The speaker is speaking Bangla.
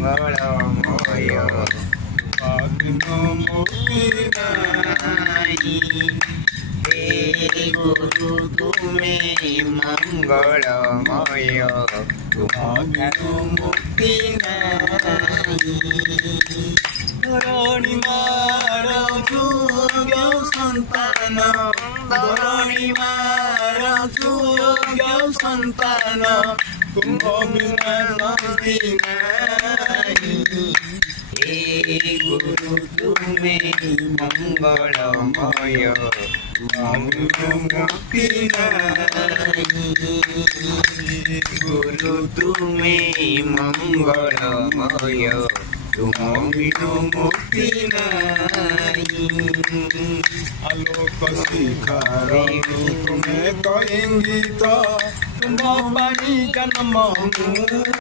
মঙ্গলময় বিনু মুক্তি নাই। হে গুরু তুমি মঙ্গলময় তোমার মুক্তি নাই। ধরণী মার যোগ্য সন্তান, ধরণী মার যোগ্য সন্তান, কুম্ভ বিনা শান্তি নাই। হে গুরু তুমি মঙ্গলময় মুক্তি নাই। গুরু তুমি মঙ্গলময় বিনু মুক্তি নাই। আলোক শিখার তুমি কইঙ্গিত, তুম পানি জন্ম